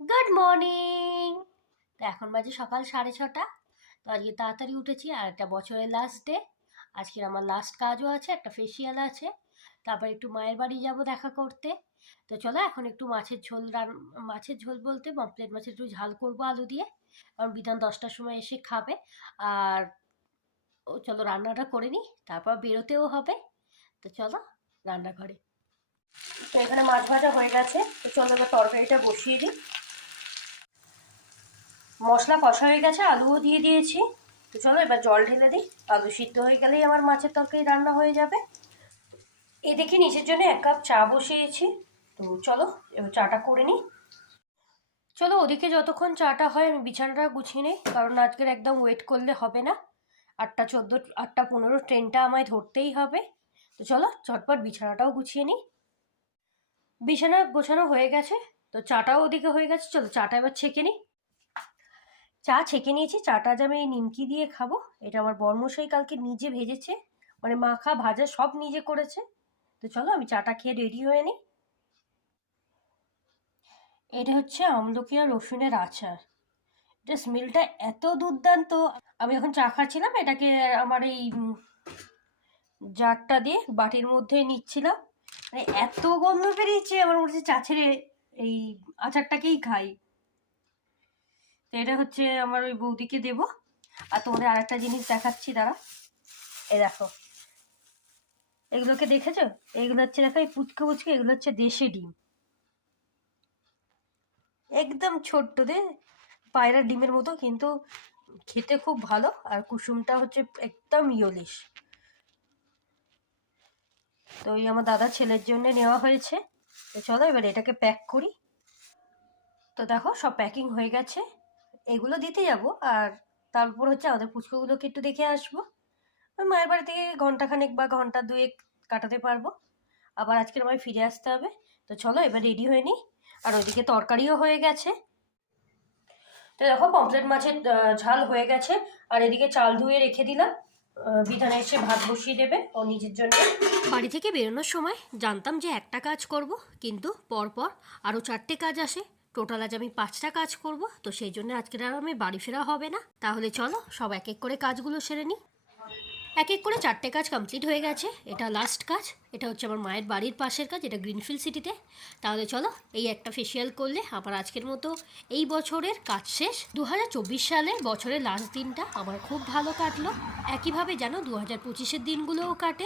Good morning তো এখন বাজে সকাল সাড়ে ছটা। তো আজকে তাড়াতাড়ি উঠেছি, আর একটা বছরের লাস্ট ডে আজকের আমার লাস্ট কাজও আছে, একটা ফেসিয়াল আছে। তারপর একটু মায়ের বাড়ি যাব দেখা করতে। তো চলো এখন একটু মাছের ঝোল রান, মাছের ঝোল বলতে পমপ্লেট মাছের একটু ঝাল করব আলু দিয়ে। কারণ বিধান দশটার সময় এসে খাবে। আর ও চলো রান্নাটা করে নিই, তারপর বেরোতেও হবে। তো চলো রান্নাঘরে। তো এখানে মাছ ভাজা হয়ে গেছে। তো চলো তরকারিটা বসিয়ে দিই। মশলা কষা হয়ে গেছে, আলুও দিয়ে দিয়েছি। তো চলো এবার জল ঢেলে দিই। আলু সিদ্ধ হয়ে গেলেই আমার মাছের তরকারি রান্না হয়ে যাবে। এই দেখি নিচের জন্য এক কাপ চা বসিয়েছি। তো চলো, এবার চাটা করে নিই। চলো ওদিকে যতক্ষণ চাটা হয় আমি বিছানাটা গুছিয়ে নিই, কারণ আজকের একদম ওয়েট করলে হবে না। আটটা চোদ্দ, আটটা পনেরো ট্রেনটা আমায় ধরতেই হবে। তো চলো, চটপট বিছানাটাও গুছিয়ে নিই। বিছানা গোছানো হয়ে গেছে, তো চাটাও ওদিকে হয়ে গেছে। চলো, চাটা এবার ছেঁকে নিই। চা ছেঁকে নিয়েছি, চাটা আজ আমি নিমকি দিয়ে খাব। এটা আমার বর্মশাই কালকে নিজে ভেজেছে। মানে মাখা, ভাজা সব নিজে করেছে। তো চলো আমি চাটা খেয়ে রেডি হয়ে নিই। এটা হচ্ছে আমলকি আর রসুনের আচার। এটা স্মেলটা এত দুর্দান্ত। আমি যখন চা খাচ্ছিলাম, এটাকে আমার এই জারটা দিয়ে বাটির মধ্যে নিচ্ছিলাম। মানে এত গন্ধ বেরিয়েছে, আমার মনে হচ্ছে চা ছেড়ে এই আচারটাকেই খাই। তো এটা হচ্ছে আমার ওই বৌদিকে দেবো। আর তোমাদের আরেকটা জিনিস দেখাচ্ছি দাঁড়া এ দেখো। এগুলোকে দেখেছ? এগুলো হচ্ছে দেখো, এই পুচকে পুচকে, এগুলো হচ্ছে দেশি ডিম। একদম ছোট্ট দে। পায়রা ডিমের মতো, কিন্তু খেতে খুব ভালো। আর কুসুমটা হচ্ছে একদম ইয়লিশ। তো ওই আমার দাদা ছেলের জন্য নেওয়া হয়েছে। তো চলো এবার এটাকে প্যাক করি। তো দেখো, সব প্যাকিং হয়ে গেছে। এগুলো দিতে যাব, আর তারপর হচ্ছে আমাদের পুচকুগুলোকে একটু দেখে আসব। মায়ের বাড়ি থেকে ঘন্টাখানেক বা ঘণ্টা দুয়েক কাটাতে পারব। আবার আজকের আমায় ফিরে আসতে হবে। তো চলো, এবার রেডি হয়ে নিই। আর ওইদিকে তরকারিও হয়ে গেছে। তো দেখো পমপ্লেট মাছের ঝাল হয়ে গেছে। আর এদিকে চাল ধুয়ে রেখে দিলাম। বিধানে এসে ভাত বসিয়ে দেবে ও নিজের জন্য। বাড়ি থেকে বেরোনোর সময় জানতাম যে একটা কাজ করব, কিন্তু পরপর আরও চারটে কাজ আসে। টোটাল আজ আমি পাঁচটা কাজ করব, তো সেই জন্য আজকের আর আমি বাড়ি ফেরা হবে না। তাহলে চলো, সব এক এক করে কাজগুলো সেরে নিই। এক এক করে চারটে কাজ কমপ্লিট হয়ে গেছে। এটা লাস্ট কাজ, এটা হচ্ছে আমার মায়ের বাড়ির পাশের কাজ, এটা গ্রিনফিল্ড সিটিতে তাহলে চলো, এই একটা ফেসিয়াল করলে আবার আজকের মতো এই বছরের কাজ শেষ। দু সালে বছরের লাস্ট দিনটা আমার খুব ভালো কাটলো। একইভাবে যেন দু হাজার পঁচিশের দিনগুলোও কাটে।